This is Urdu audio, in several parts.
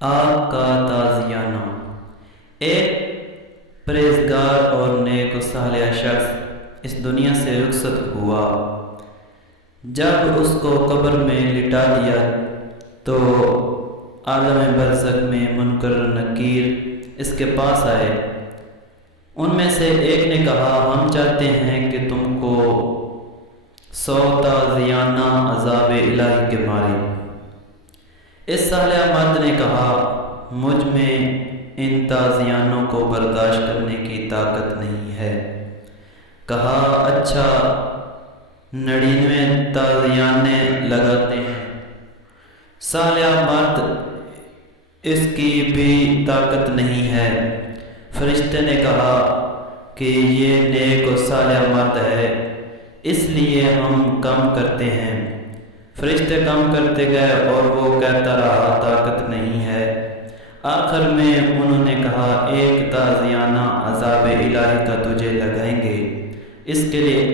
آگ کا تازیانہ۔ ایک پرہیزگار اور نیک و صالح شخص اس دنیا سے رخصت ہوا۔ جب اس کو قبر میں لٹا دیا تو عالم برزخ میں منکر و نکیر اس کے پاس آئے۔ ان میں سے ایک نے کہا، ہم چاہتے ہیں کہ تم کو 100 تازیانہ عذاب الہی کے مارے۔ اس صالح مرد نے کہا، مجھ میں ان تازیانوں کو برداشت کرنے کی طاقت نہیں ہے۔ کہا، اچھا 99 تازیانے لگاتے ہیں۔ صالح مرد، اس کی بھی طاقت نہیں ہے۔ فرشتے نے کہا کہ یہ نیک و صالح مرد ہے، اس لیے ہم کم کرتے ہیں۔ فرشتے کم کرتے گئے اور وہ کہتا رہا، طاقت نہیں ہے۔ آخر میں انہوں نے کہا، ایک تازیانہ عذاب الہی کا تجھے لگائیں گے،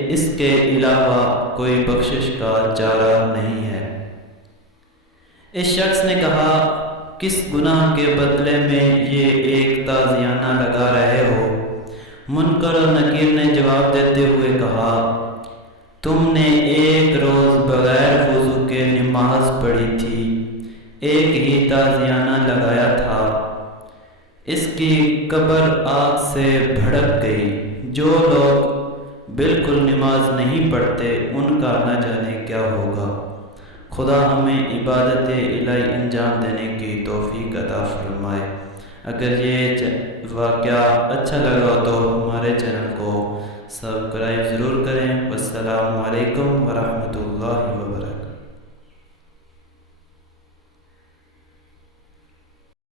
اس کے علاوہ کوئی بخشش کا چارہ نہیں ہے۔ اس شخص نے کہا، کس گناہ کے بدلے میں یہ ایک تازیانہ لگا رہے ہو؟ منکر و نکیر نے جواب دیتے ہوئے کہا، تم نے ایک روز بغیر وضو کے نماز پڑھی تھی، ایک ہی تازیانہ لگایا تھا، اس کی قبر آگ سے بھڑک گئی۔ جو لوگ بالکل نماز نہیں پڑھتے ان کا نہ جانے کیا ہوگا۔ خدا ہمیں عبادت الہی انجام دینے کی توفیق عطا فرمائے۔ اگر یہ واقعہ اچھا لگا تو ہمارے چینل کو سبسکرائب ضرور کریں۔ والسلام علیکم ورحمۃ اللہ وبرکاتہ۔